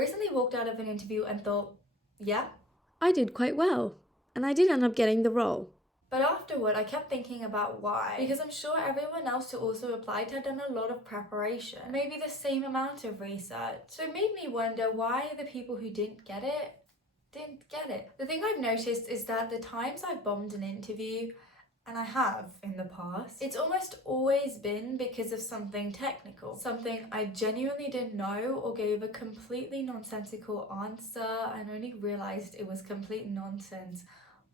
recently walked out of an interview and thought, yeah. I did quite well, and I did end up getting the role. But afterward, I kept thinking about why. Because I'm sure everyone else who also applied had done a lot of preparation, maybe the same amount of research. So it made me wonder why the people who didn't get it. The thing I've noticed is that the times I've bombed an interview, and I have in the past, it's almost always been because of something technical, something I genuinely didn't know, or gave a completely nonsensical answer and only realized it was complete nonsense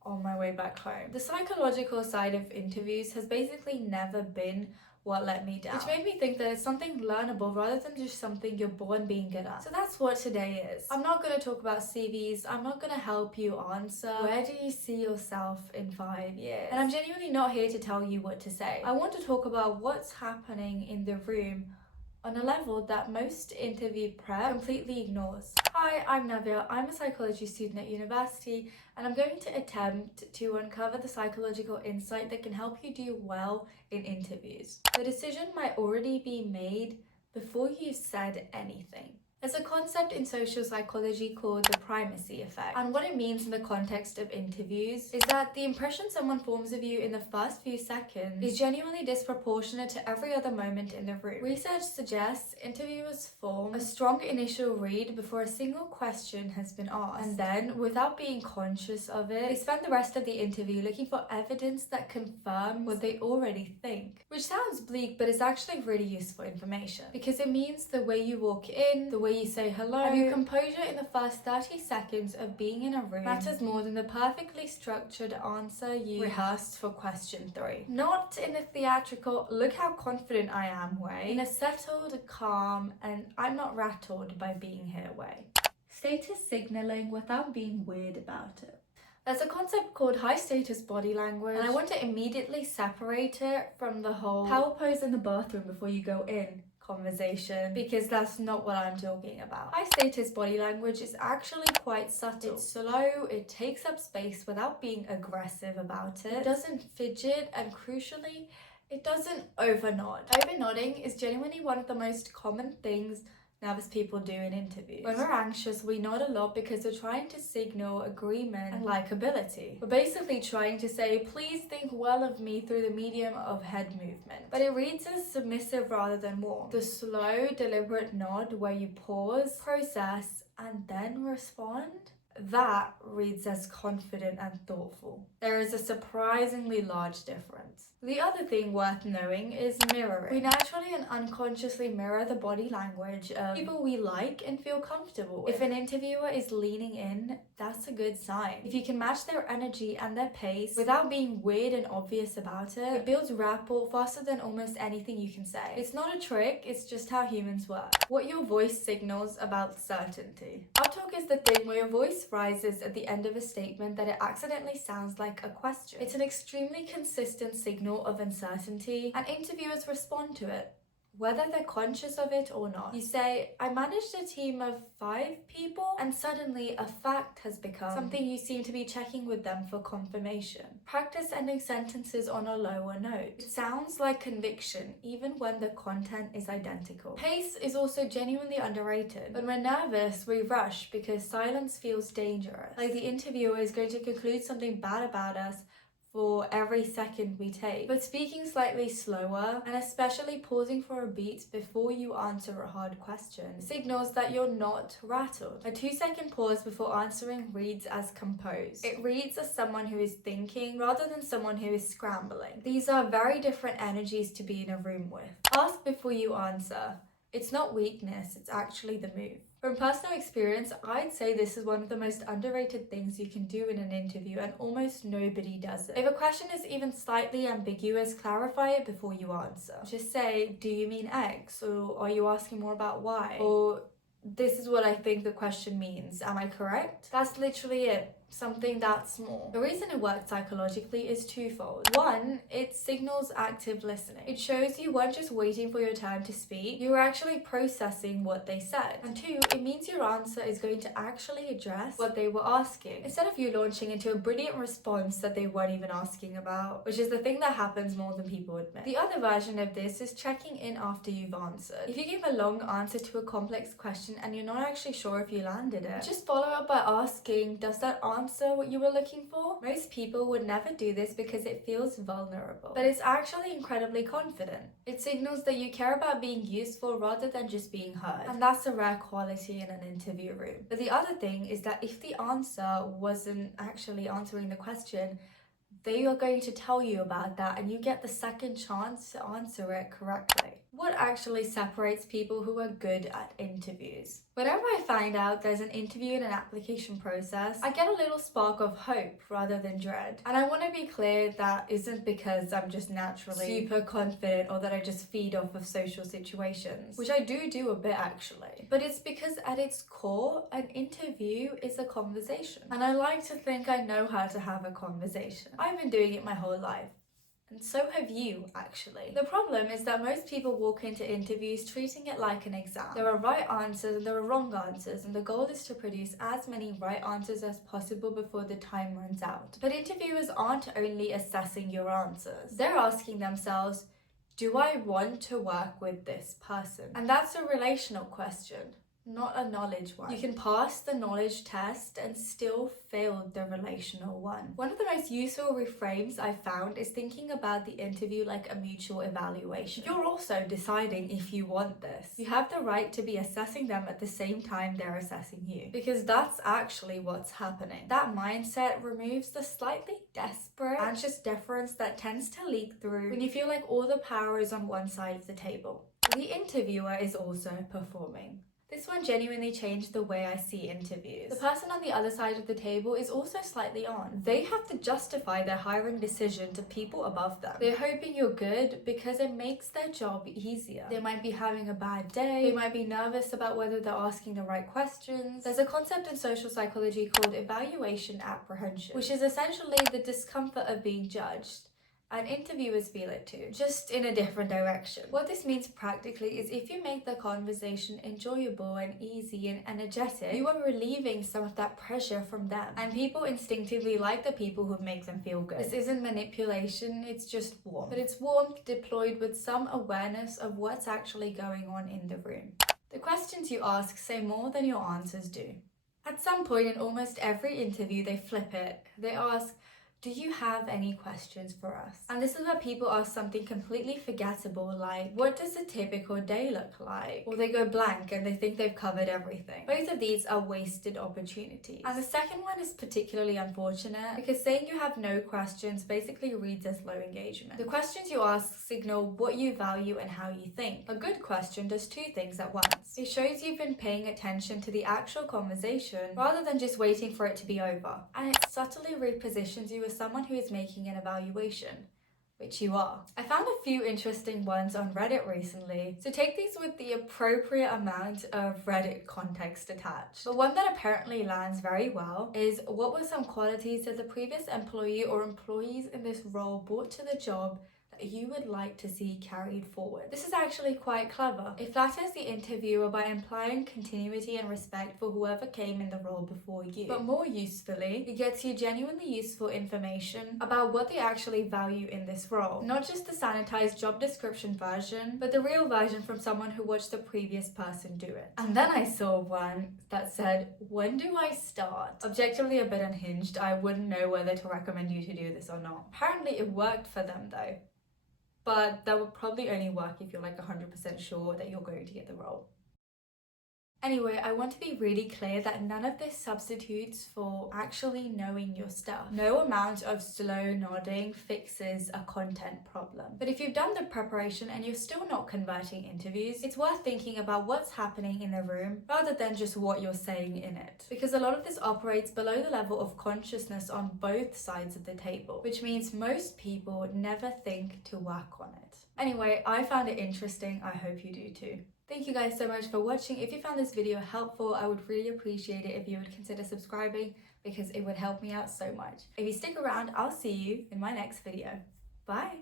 on my way back home. The psychological side of interviews has basically never been what let me down, which made me think that it's something learnable rather than just something you're born being good at. So that's what today is. I'm not going to talk about CVs. I'm not going to help you answer where do you see yourself in 5 years, and I'm genuinely not here to tell you what to say. I want to talk about what's happening in the room on a level that most interview prep completely ignores. Hi, I'm Navya. I'm a psychology student at university, and I'm going to attempt to uncover the psychological insight that can help you do well in interviews. The decision might already be made before you've said anything. There's a concept in social psychology called the primacy effect, and what it means in the context of interviews is that the impression someone forms of you in the first few seconds is genuinely disproportionate to every other moment in the room. Research suggests interviewers form a strong initial read before a single question has been asked, and then, without being conscious of it, they spend the rest of the interview looking for evidence that confirms what they already think. Which sounds bleak, but is actually really useful information, because it means the way you walk in, the way you say hello, and your composure in the first 30 seconds of being in a room matters more than the perfectly structured answer you rehearsed for question 3. Not in a theatrical, look how confident I am way, in a settled, calm, and I'm not rattled by being here way. Status signaling without being weird about it. There's a concept called high status body language, and I want to immediately separate it from the whole power pose in the bathroom before you go in conversation, because that's not what I'm talking about. High status body language is actually quite subtle. It's slow, it takes up space without being aggressive about it. It doesn't fidget, and crucially, it doesn't overnod. Overnodding is genuinely one of the most common things nervous people do in interviews. When we're anxious, we nod a lot because we're trying to signal agreement and likability. We're basically trying to say, please think well of me through the medium of head movement. But it reads as submissive rather than warm. The slow, deliberate nod where you pause, process, and then respond, that reads as confident and thoughtful. There is a surprisingly large difference. The other thing worth knowing is mirroring. We naturally and unconsciously mirror the body language of people we like and feel comfortable with. If an interviewer is leaning in, that's a good sign. If you can match their energy and their pace without being weird and obvious about it, it builds rapport faster than almost anything you can say. It's not a trick, it's just how humans work. What your voice signals about certainty. Uptalk is the thing where your voice rises at the end of a statement that it accidentally sounds like a question. It's an extremely consistent signal of uncertainty, and interviewers respond to it, whether they're conscious of it or not. You say, I managed a team of 5 people, and suddenly a fact has become something you seem to be checking with them for confirmation. Practice ending sentences on a lower note. It sounds like conviction, even when the content is identical. Pace is also genuinely underrated. When we're nervous, we rush because silence feels dangerous. Like the interviewer is going to conclude something bad about us for every second we take. But speaking slightly slower, and especially pausing for a beat before you answer a hard question, signals that you're not rattled. A 2-second pause before answering reads as composed. It reads as someone who is thinking rather than someone who is scrambling. These are very different energies to be in a room with. Ask before you answer. It's not weakness, it's actually the move. From personal experience, I'd say this is one of the most underrated things you can do in an interview, and almost nobody does it. If a question is even slightly ambiguous, clarify it before you answer. Just say, do you mean X? Or are you asking more about Y? Or this is what I think the question means. Am I correct? That's literally it. something that small. The reason it works psychologically is twofold. One, it signals active listening. It shows you weren't just waiting for your turn to speak, you were actually processing what they said. And two, it means your answer is going to actually address what they were asking, instead of you launching into a brilliant response that they weren't even asking about, which is the thing that happens more than people admit. The other version of this is checking in after you've answered. If you give a long answer to a complex question and you're not actually sure if you landed it, just follow up by asking, does that answer what you were looking for? Most people would never do this because it feels vulnerable, but it's actually incredibly confident. It signals that you care about being useful rather than just being heard, and that's a rare quality in an interview room. But the other thing is that if the answer wasn't actually answering the question, they are going to tell you about that and you get the second chance to answer it correctly. What actually separates people who are good at interviews? Whenever I find out there's an interview in an application process, I get a little spark of hope rather than dread. And I want to be clear that isn't because I'm just naturally super confident or that I just feed off of social situations, which I do a bit actually. But it's because at its core, an interview is a conversation. And I like to think I know how to have a conversation. I've been doing it my whole life. And so have you, actually. The problem is that most people walk into interviews treating it like an exam. There are right answers and there are wrong answers, and the goal is to produce as many right answers as possible before the time runs out. But interviewers aren't only assessing your answers. They're asking themselves, do I want to work with this person? And that's a relational question, not a knowledge one. You can pass the knowledge test and still fail the relational one. One of the most useful reframes I've found is thinking about the interview like a mutual evaluation. You're also deciding if you want this. You have the right to be assessing them at the same time they're assessing you, because that's actually what's happening. That mindset removes the slightly desperate, anxious deference that tends to leak through when you feel like all the power is on one side of the table. The interviewer is also performing. This one genuinely changed the way I see interviews. The person on the other side of the table is also slightly on. They have to justify their hiring decision to people above them. They're hoping you're good because it makes their job easier. They might be having a bad day. They might be nervous about whether they're asking the right questions. There's a concept in social psychology called evaluation apprehension, which is essentially the discomfort of being judged. And interviewers feel it too, just in a different direction. What this means practically is if you make the conversation enjoyable and easy and energetic, you are relieving some of that pressure from them. And people instinctively like the people who make them feel good. This isn't manipulation, it's just warmth. But it's warmth deployed with some awareness of what's actually going on in the room. The questions you ask say more than your answers do. At some point in almost every interview, they flip it. They ask, do you have any questions for us? And this is where people ask something completely forgettable like, what does a typical day look like? Or they go blank and they think they've covered everything. Both of these are wasted opportunities. And the second one is particularly unfortunate because saying you have no questions basically reads as low engagement. The questions you ask signal what you value and how you think. A good question does two things at once. It shows you've been paying attention to the actual conversation rather than just waiting for it to be over. And it subtly repositions you as someone who is making an evaluation, which you are. I found a few interesting ones on Reddit recently, so take these with the appropriate amount of Reddit context attached. But one that apparently lands very well is, what were some qualities that the previous employee or employees in this role brought to the job you would like to see carried forward? This is actually quite clever. It flatters the interviewer by implying continuity and respect for whoever came in the role before you. But more usefully, it gets you genuinely useful information about what they actually value in this role. Not just the sanitized job description version, but the real version from someone who watched the previous person do it. And then I saw one that said, when do I start? Objectively a bit unhinged. I wouldn't know whether to recommend you to do this or not. Apparently it worked for them though. But that would probably only work if you're like 100% sure that you're going to get the role. Anyway, I want to be really clear that none of this substitutes for actually knowing your stuff. No amount of slow nodding fixes a content problem. But if you've done the preparation and you're still not converting interviews, it's worth thinking about what's happening in the room rather than just what you're saying in it. Because a lot of this operates below the level of consciousness on both sides of the table, which means most people never think to work on it. Anyway, I found it interesting. I hope you do too. Thank you guys so much for watching. If you found this video helpful, I would really appreciate it if you would consider subscribing because it would help me out so much. If you stick around, I'll see you in my next video. Bye!